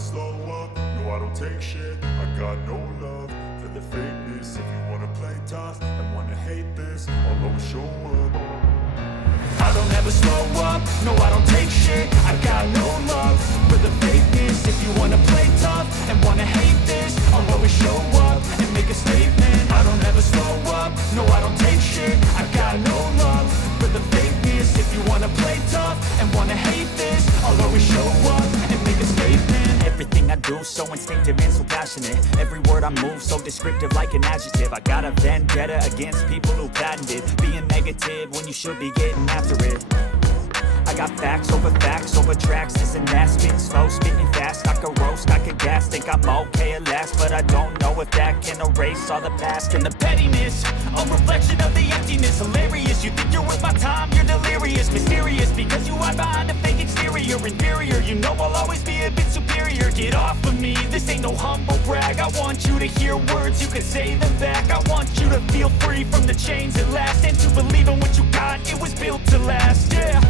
slow up, no I don't take shit. I got no love for the fakeness. If you wanna play tough and wanna hate this, I'll always show up. I don't ever slow up, no I don't take shit. I got no love for the fakeness. If you wanna play tough and wanna hate this, I'll always show up and make a statement. I don't ever slow up, no I don't take shit. I got no love for the fakeness. If you wanna play tough and wanna hate this, I'll always show up and make a statement. Everything I do so instinctive and so passionate. Every word I move so descriptive like an adjective. I got a vendetta against people who patented being negative when you should be getting after it. I got facts over tracks, this and that. Spitting slow, spitting fast, I could roast, I could gas. Think I'm okay at last, but I don't know if that can erase all the past. And the pettiness, a reflection of the emptiness. Hilarious, you think you're worth my time, you're delirious. Mysterious, because you hide behind a fake exterior. Inferior, you know I'll always be a bit superior. Get off of me, this ain't no humble brag. I want you to hear words, you can say them back. I want you to feel free from the chains at last, and to believe in what you got, it was built to last, yeah.